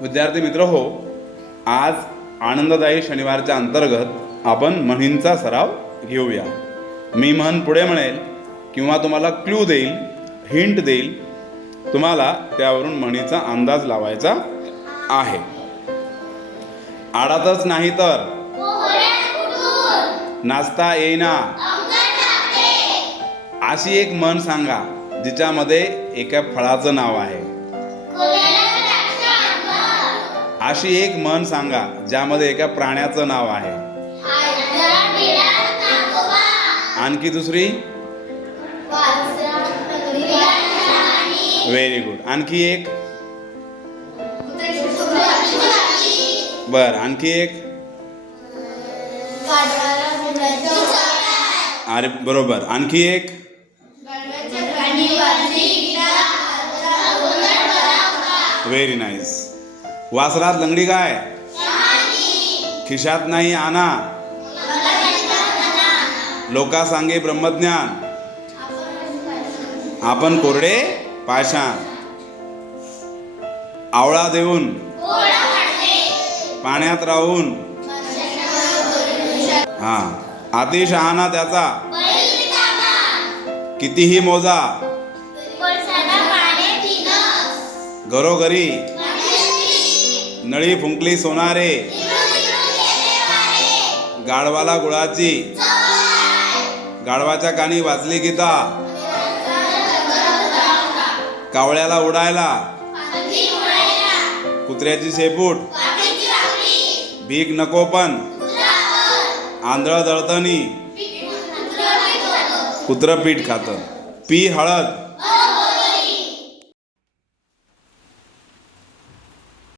विद्यार्थी मित्र हो, आज आनंददायी शनिवारच्या अंतर्गत आपण म्हणींचा सराव घेऊया. मी म्हण पुढे म्हणेल किंवा तुम्हाला क्लू देईल, हिंट देईल. तुम्हाला त्यावरून म्हणीचा अंदाज लावायचा आहे. आडातच नाही तर नाचता येईना अशी एक म्हण सांगा जिच्यामध्ये एका फळाचं नाव आहे. अशी एक म्हण सांगा ज्यामध्ये एका प्राण्याचं नाव आहे. आणखी दुसरी. Very good. आणखी एक. बर. आणखी एक. अरे बरोबर. आणखी एक. Very nice. वासरात लंगडी गाय, खिशात नाही आणा, लोका सांगे ब्रह्मज्ञान, आपण कोरडे पाषाण, आवळा देऊन पाण्यात राहून, अति शहाणा त्याचा कितीही मोजा, घरोघरी नळी फुंकली सोनारे, गाढवाला गुळाची, गाढवाच्या कानी वाचली गीता, कावळ्याला उडायला, कुत्र्याची शेपूट, भीक नको पण आंधळ दळतनी, कुत्र पीठ खातं, पी हळद,